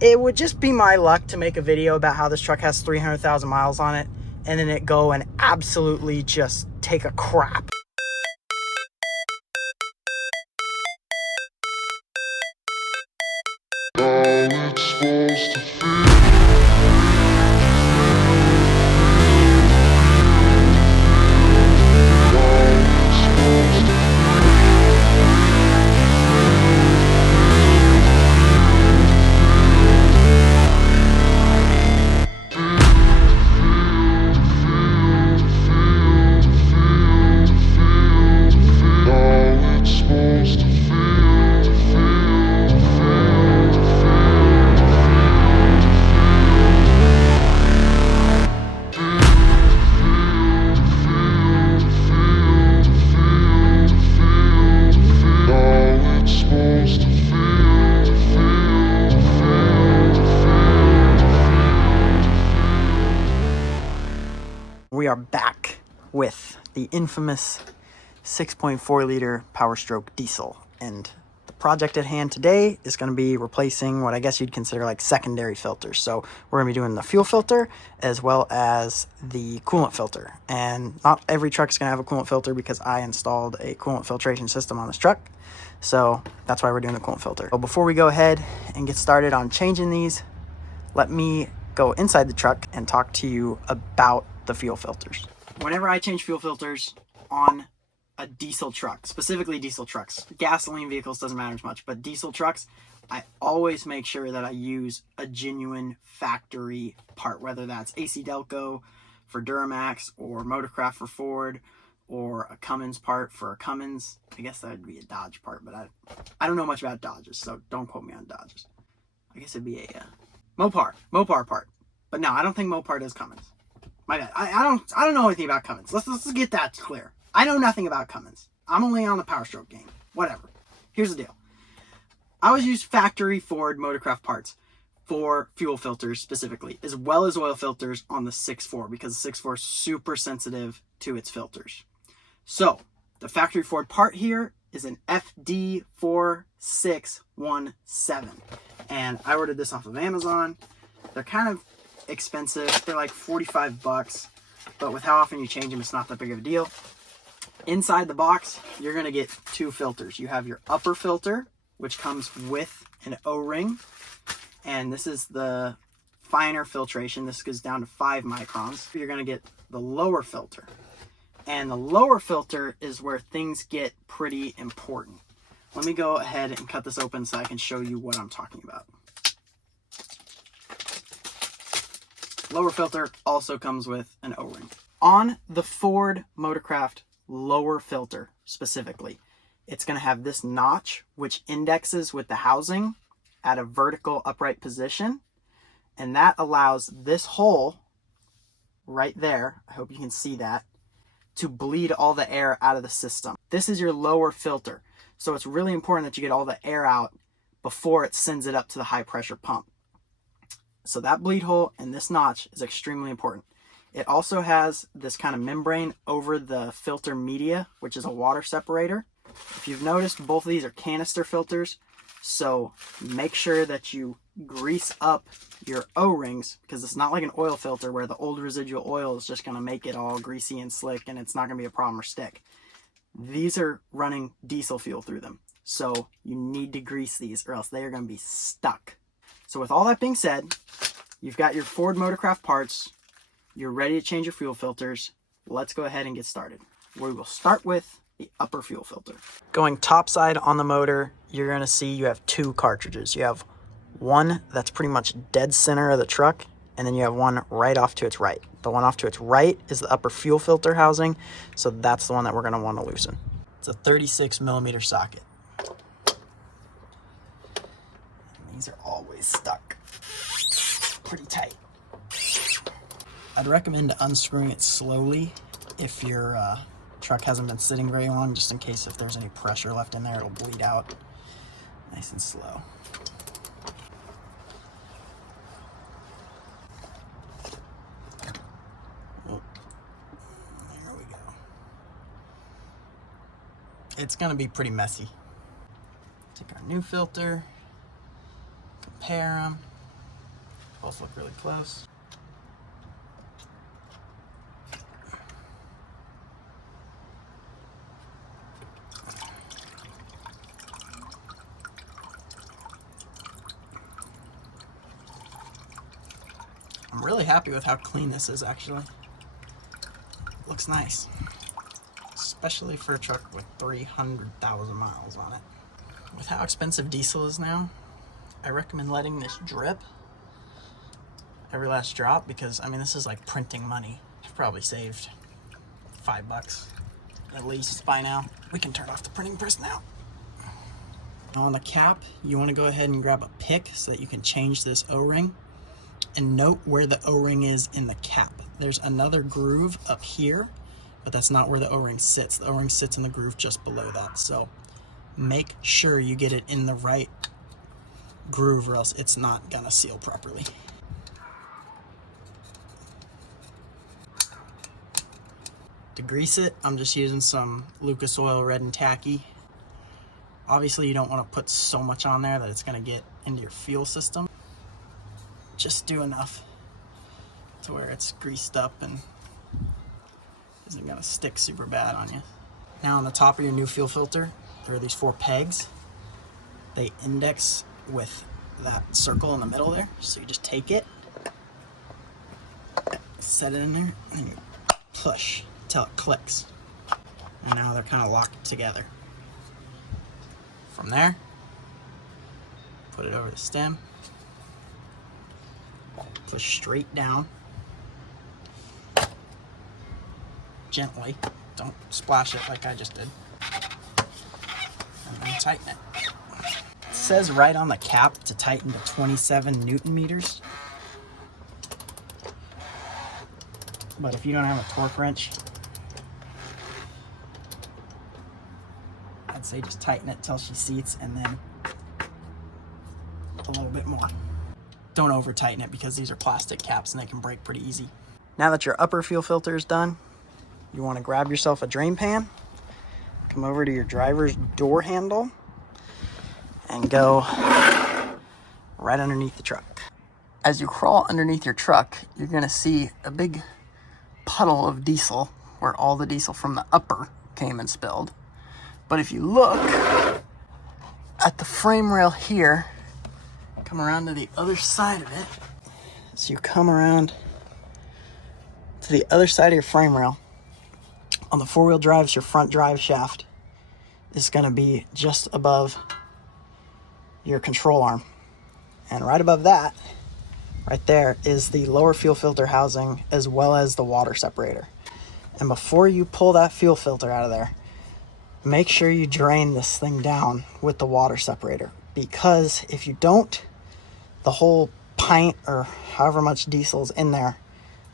it would just be my luck to make a video about how this truck has 300,000 miles on it and then it go and absolutely just take a crap. We are back with the infamous 6.4 liter Power Stroke diesel, and the project at hand today is going to be replacing what I guess you'd consider like secondary filters. So we're going to be doing the fuel filter as well as the coolant filter, and not every truck is going to have a coolant filter because I installed a coolant filtration system on this truck, so that's why we're doing the coolant filter. But before we go ahead and get started on changing these, let me go inside the truck and talk to you about the fuel filters. Whenever I change fuel filters on a diesel truck, specifically diesel trucks, gasoline vehicles doesn't matter as much, but diesel trucks, I always make sure that I use a genuine factory part, whether that's AC Delco for Duramax or Motorcraft for Ford or a Cummins part for a Cummins. I guess that would be a Dodge part, but I don't know much about Dodges, so don't quote me on Dodges. I guess it'd be a Mopar part. But no, I don't think Mopar does Cummins. My bad. I don't know anything about Cummins. Let's get that clear. I know nothing about Cummins. I'm only on the Power Stroke game. Whatever. Here's the deal. I always use factory Ford Motorcraft parts for fuel filters specifically, as well as oil filters on the 6.4, because the 6.4 is super sensitive to its filters. So the factory Ford part here is an FD4617, and I ordered this off of Amazon. They're kind of expensive. They're like 45 bucks, but with how often you change them, it's not that big of a deal. Inside the box, you're going to get two filters. You have your upper filter, which comes with an O-ring, and this is the finer filtration. This goes down to 5 microns. You're going to get the lower filter, and the lower filter is where things get pretty important. Let me go ahead and cut this open so I can show you what I'm talking about. Lower filter also comes with an O-ring. On the Ford Motorcraft lower filter specifically, it's going to have this notch which indexes with the housing at a vertical upright position, and that allows this hole right there, I hope you can see that, to bleed all the air out of the system. This is your lower filter, so it's really important that you get all the air out before it sends it up to the high pressure pump. So that bleed hole and this notch is extremely important. It also has this kind of membrane over the filter media, which is a water separator. If you've noticed, both of these are canister filters, so make sure that you grease up your O-rings, because it's not like an oil filter where the old residual oil is just going to make it all greasy and slick and it's not going to be a problem or stick. These are running diesel fuel through them, so you need to grease these or else they are going to be stuck. So with all that being said, you've got your Ford Motorcraft parts, you're ready to change your fuel filters. Let's go ahead and get started. We will start with the upper fuel filter. Going topside on the motor, you're going to see you have two cartridges. You have one that's pretty much dead center of the truck, and then you have one right off to its right. The one off to its right is the upper fuel filter housing, so that's the one that we're going to want to loosen. It's a 36 millimeter socket. These are always stuck pretty tight. I'd recommend unscrewing it slowly if your truck hasn't been sitting very long, just in case if there's any pressure left in there, it'll bleed out nice and slow. Oh, there we go. It's going to be pretty messy. Take our new filter, compare them. Both look really close. I'm really happy with how clean this is, actually. Looks nice. Especially for a truck with 300,000 miles on it. With how expensive diesel is now, I recommend letting this drip every last drop because, I mean, this is like printing money. I've probably saved $5 at least by now. We can turn off the printing press now. On the cap, you want to go ahead and grab a pick so that you can change this O-ring. And note where the O-ring is in the cap. There's another groove up here, but that's not where the O-ring sits. The O-ring sits in the groove just below that. So make sure you get it in the right groove or else it's not gonna seal properly. To grease it, I'm just using some Lucas oil, red and tacky. Obviously you don't want to put so much on there that it's gonna get into your fuel system. Just do enough to where it's greased up and isn't gonna stick super bad on you. Now on the top of your new fuel filter, there are these 4 pegs. They index with that circle in the middle there. So you just take it, set it in there, and you push until it clicks. And now they're kind of locked together. From there, put it over the stem, push straight down, gently, don't splash it like I just did, and then tighten it. It says right on the cap to tighten to 27 Newton meters, but if you don't have a torque wrench, I'd say just tighten it till she seats and then a little bit more. Don't over tighten it because these are plastic caps and they can break pretty easy. Now that your upper fuel filter is done, you want to grab yourself a drain pan, come over to your driver's door handle, and go right underneath the truck. As you crawl underneath your truck, you're going to see a big puddle of diesel where all the diesel from the upper came and spilled. But if you look at the frame rail here, come around to the other side of it. So you come around to the other side of your frame rail. On the 4-wheel drives, your front drive shaft is going to be just above your control arm. And right above that, right there, is the lower fuel filter housing as well as the water separator. And before you pull that fuel filter out of there, make sure you drain this thing down with the water separator. Because if you don't, the whole pint or however much diesel is in there,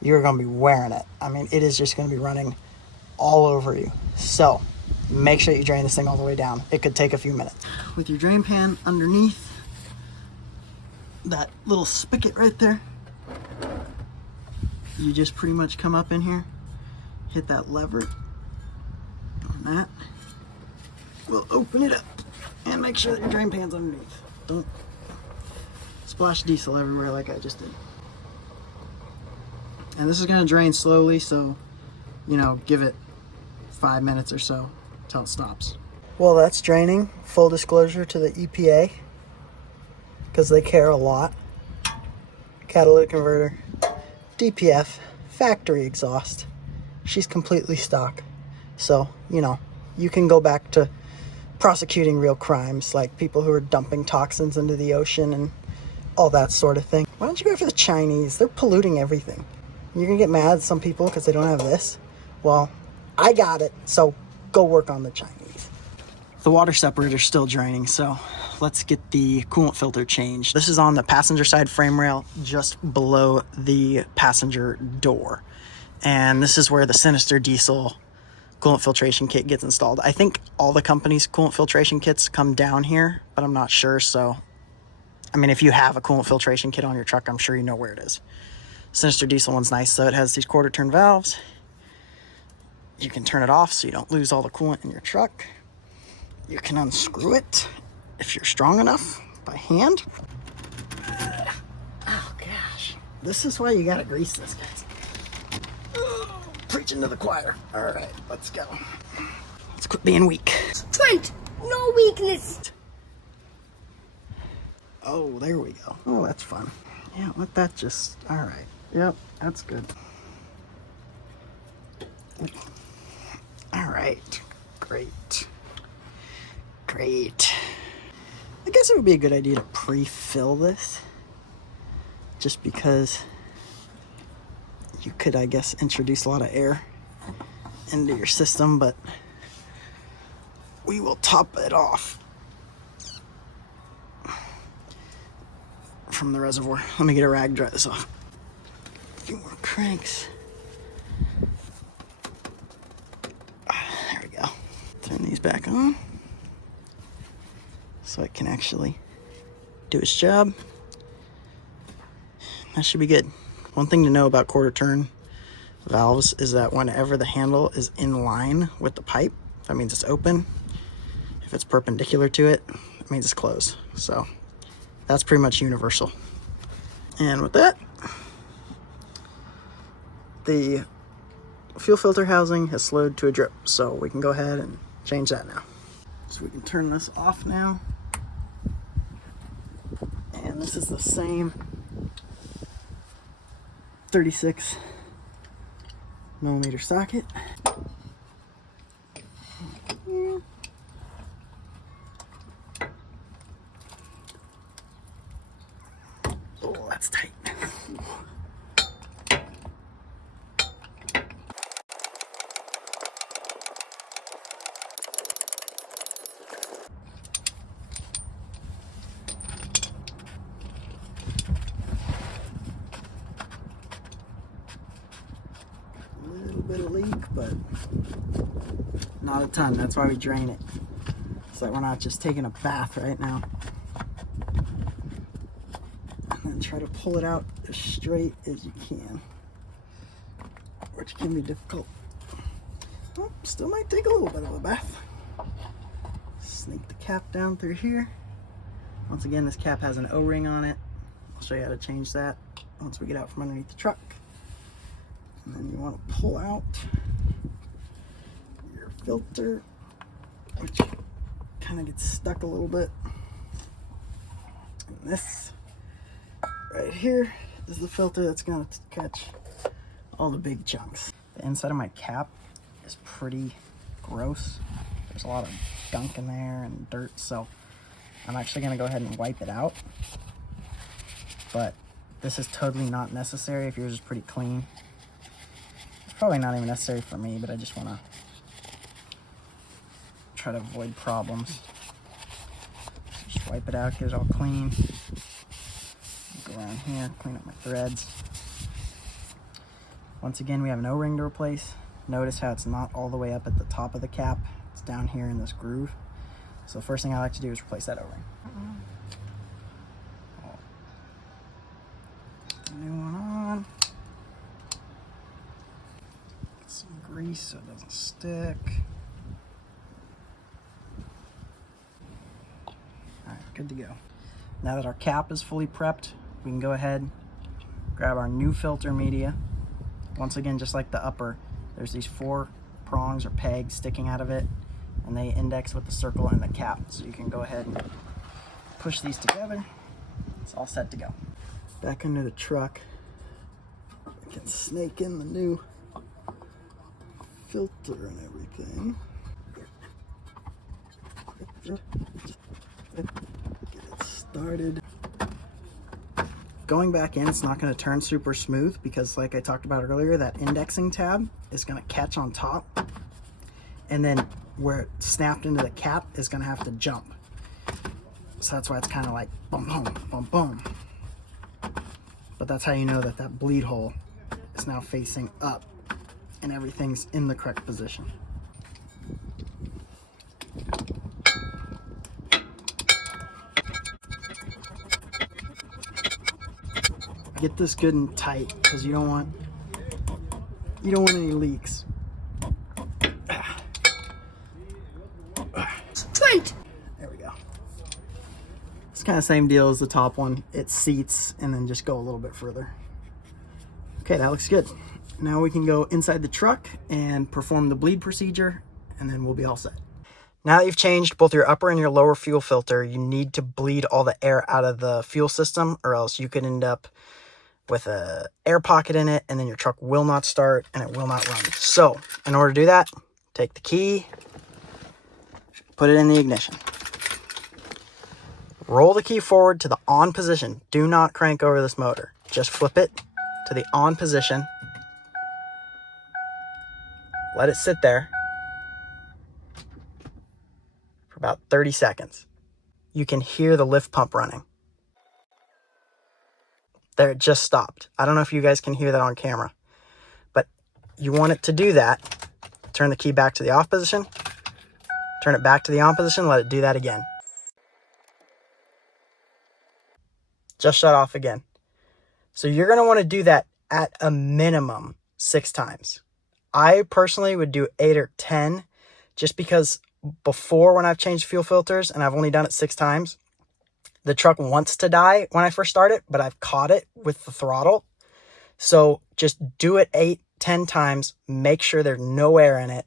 you're going to be wearing it. I mean, it is just going to be running all over you. So make sure you drain this thing all the way down. It could take a few minutes. With your drain pan underneath that little spigot right there, you just pretty much come up in here, hit that lever, and that will open it up. And make sure that your drain pan's underneath. Don't splash diesel everywhere like I just did. And this is going to drain slowly, so, you know, give it 5 minutes or so till it stops. Well, that's draining. Full disclosure to the EPA, because they care a lot. Catalytic converter, DPF, factory exhaust. She's completely stock. So, you know, you can go back to prosecuting real crimes, like people who are dumping toxins into the ocean and all that sort of thing. Why don't you go for the Chinese? They're polluting everything. You're gonna get mad at some people because they don't have this. Well, I got it, so go work on the Chinese. The water separator's still draining, so let's get the coolant filter changed. This is on the passenger side frame rail, just below the passenger door. And this is where the Sinister Diesel coolant filtration kit gets installed. I think all the companies' coolant filtration kits come down here, but I'm not sure. So, I mean, if you have a coolant filtration kit on your truck, I'm sure you know where it is. Sinister Diesel one's nice. So it has these 1/4 turn valves. You can turn it off so you don't lose all the coolant in your truck. You can unscrew it if you're strong enough by hand. Oh, God. This is why you gotta grease this, guys. Preaching to the choir. All right, let's go. Let's quit being weak. Strength, no weakness. Oh, there we go. Oh, that's fun. Yeah, let that just, all right. Yep, that's good. All right, great. Great. I guess it would be a good idea to pre-fill this, just because you could, I guess, introduce a lot of air into your system, but we will top it off from the reservoir. Let me get a rag, dry this off. A few more cranks. There we go. Turn these back on so it can actually do its job. That should be good. One thing to know about quarter turn valves is that whenever the handle is in line with the pipe, that means it's open. If it's perpendicular to it, it means it's closed. So that's pretty much universal. And with that, the fuel filter housing has slowed to a drip, so we can go ahead and change that now. So we can turn this off now. And this is the same 36 millimeter socket. Oh, that's tight. Bit of leak, but not a ton. That's why we drain it, so that we're not just taking a bath right now. And then try to pull it out as straight as you can, which can be difficult. Oh, still might take a little bit of a bath. Sneak the cap down through here. Once again, this cap has an O-ring on it. I'll show you how to change that once we get out from underneath the truck. And then you want to pull out your filter, which kind of gets stuck a little bit. And this right here is the filter that's going to catch all the big chunks. The inside of my cap is pretty gross. There's a lot of gunk in there and dirt, so I'm actually going to go ahead and wipe it out. But this is totally not necessary if yours is pretty clean. Probably not even necessary for me, but I just want to try to avoid problems. Just wipe it out, get it all clean. Go around here, clean up my threads. Once again, we have an O-ring to replace. Notice how it's not all the way up at the top of the cap. It's down here in this groove. So the first thing I like to do is replace that O-ring. New one on. Some grease so it doesn't stick. Alright, good to go. Now that our cap is fully prepped, we can go ahead, grab our new filter media. Once again, just like the upper, there's these 4 prongs or pegs sticking out of it, and they index with the circle and the cap. So you can go ahead and push these together. It's all set to go. Back into the truck, we can snake in the new filter and everything. Get it started. Going back in, it's not going to turn super smooth because, like I talked about earlier, that indexing tab is going to catch on top, and then where it snapped into the cap is going to have to jump. So that's why it's kind of like boom, boom, boom, boom. But that's how you know that that bleed hole is now facing up and everything's in the correct position. Get this good and tight because you don't want any leaks. Straight. There we go. It's kind of the same deal as the top one. It seats and then just go a little bit further. Okay, that looks good. Now we can go inside the truck and perform the bleed procedure, and then we'll be all set. Now that you've changed both your upper and your lower fuel filter, you need to bleed all the air out of the fuel system, or else you could end up with a air pocket in it, and then your truck will not start and it will not run. So in order to do that, take the key, put it in the ignition. Roll the key forward to the on position. Do not crank over this motor. Just flip it to the on position. Let it sit there for about 30 seconds. You can hear the lift pump running. There, it just stopped. I don't know if you guys can hear that on camera, but you want it to do that. Turn the key back to the off position. Turn it back to the on position. Let it do that again. Just shut off again. So you're going to want to do that at a minimum 6 times. I personally would do 8 or 10, just because before, when I've changed fuel filters and I've only done it 6 times, the truck wants to die when I first start it, but I've caught it with the throttle. So just do it 8, 10 times, make sure there's no air in it,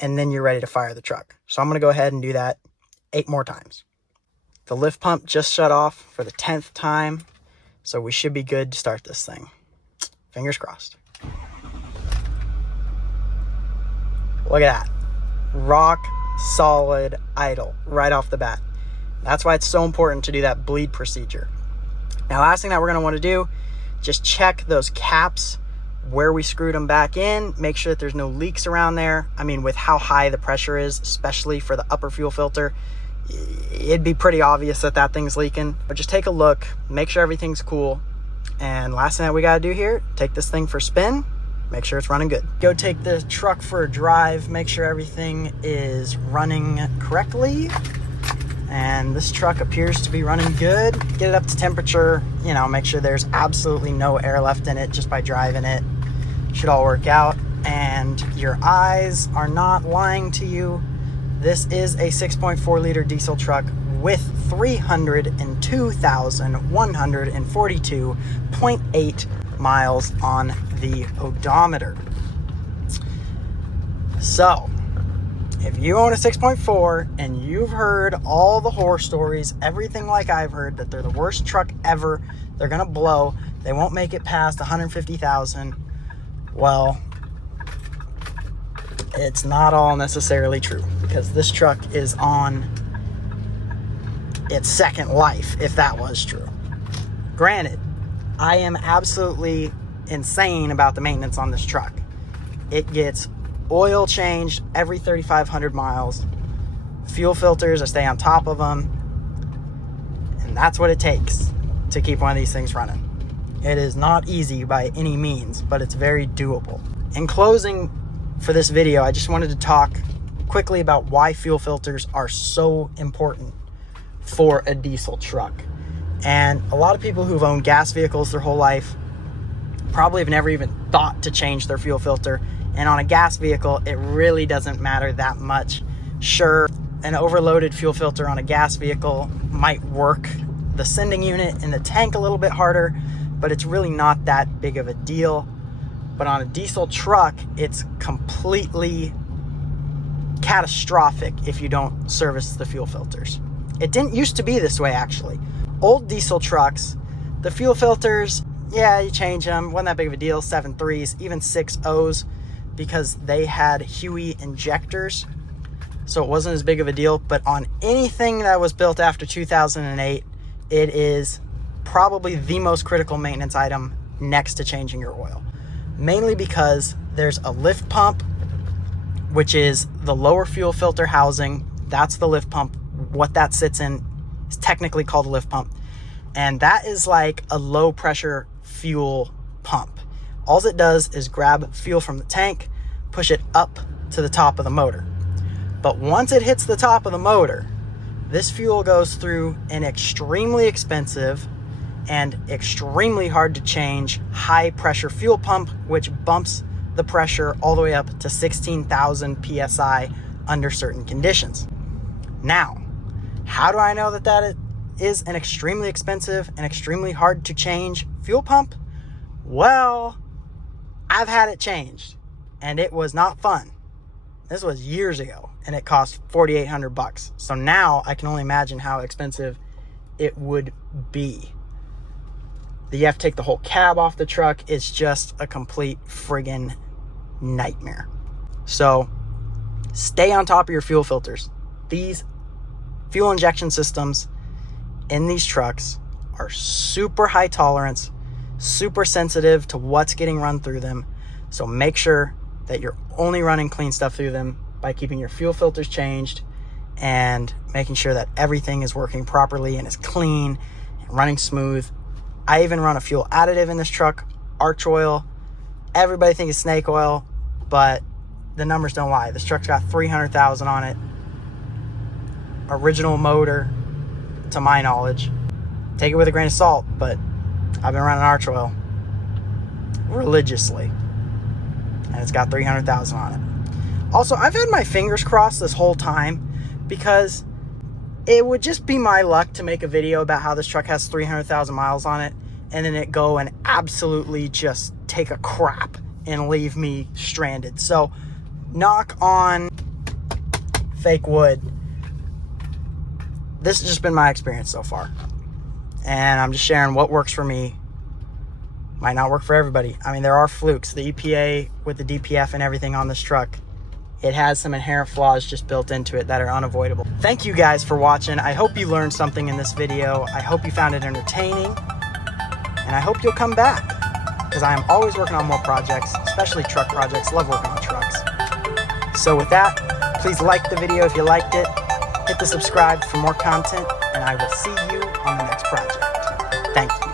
and then you're ready to fire the truck. So I'm going to go ahead and do that 8 more times. The lift pump just shut off for the 10th time, so we should be good to start this thing. Fingers crossed. Look at that. Rock solid idle right off the bat. That's why it's so important to do that bleed procedure. Now, last thing that we're going to want to do, just check those caps where we screwed them back in. Make sure that there's no leaks around there. I mean, with how high the pressure is, especially for the upper fuel filter, it'd be pretty obvious that that thing's leaking. But just take a look, make sure everything's cool. And last thing that we got to do here, take this thing for a spin, make sure it's running good. Go take the truck for a drive, make sure everything is running correctly. And this truck appears to be running good. Get it up to temperature, you know, make sure there's absolutely no air left in it just by driving it. Should all work out. And your eyes are not lying to you. This is a 6.4 liter diesel truck with 302,142.8 miles on the odometer. So, if you own a 6.4 and you've heard all the horror stories, everything like I've heard, that they're the worst truck ever, they're gonna blow, they won't make it past 150,000, well, it's not all necessarily true, because this truck is on its second life, if that was true. Granted, I am absolutely insane about the maintenance on this truck. It gets oil changed every 3,500 miles. Fuel filters, I stay on top of them. And that's what it takes to keep one of these things running. It is not easy by any means, but it's very doable. In closing for this video, I just wanted to talk quickly about why fuel filters are so important for a diesel truck. And a lot of people who've owned gas vehicles their whole life probably have never even thought to change their fuel filter. And on a gas vehicle, it really doesn't matter that much. Sure, an overloaded fuel filter on a gas vehicle might work the sending unit in the tank a little bit harder, but it's really not that big of a deal. But on a diesel truck, it's completely catastrophic if you don't service the fuel filters. It didn't used to be this way, actually. Old diesel trucks, the fuel filters, yeah, you change them, wasn't that big of a deal. 7.3s, even 6.0s, because they had HUE injectors, so it wasn't as big of a deal. But on anything that was built after 2008, it is probably the most critical maintenance item next to changing your oil. Mainly because there's a lift pump, which is the lower fuel filter housing. That's the lift pump. What that sits in is technically called a lift pump. And that is like a low pressure fuel pump. All it does is grab fuel from the tank, push it up to the top of the motor. But once it hits the top of the motor, this fuel goes through an extremely expensive and extremely hard to change high pressure fuel pump, which bumps the pressure all the way up to 16,000 PSI under certain conditions. Now, how do I know that that is an extremely expensive and extremely hard to change fuel pump? Well, I've had it changed, and it was not fun. This was years ago, and it cost $4,800. So now I can only imagine how expensive it would be. You have to take the whole cab off the truck. It's just a complete friggin' nightmare. So stay on top of your fuel filters. These fuel injection systems in these trucks are super high tolerance, super sensitive to what's getting run through them. So make sure that you're only running clean stuff through them by keeping your fuel filters changed and making sure that everything is working properly and is clean and running smooth. I even run a fuel additive in this truck, Archoil. Everybody thinks it's snake oil, but the numbers don't lie. This truck's got 300,000 on it. Original motor, to my knowledge. Take it with a grain of salt, but I've been running Archoil religiously, and it's got 300,000 on it. Also, I've had my fingers crossed this whole time, because it would just be my luck to make a video about how this truck has 300,000 miles on it, and then it go and absolutely just take a crap and leave me stranded. So, knock on fake wood. This has just been my experience so far. And I'm just sharing what works for me. Might not work for everybody. I mean, there are flukes. The EPA with the DPF and everything on this truck, it has some inherent flaws just built into it that are unavoidable. Thank you guys for watching. I hope you learned something in this video. I hope you found it entertaining. And I hope you'll come back, because I am always working on more projects, especially truck projects. Love working on trucks. So with that, please like the video if you liked it. Hit the subscribe for more content, and I will see you on the next project. Thank you.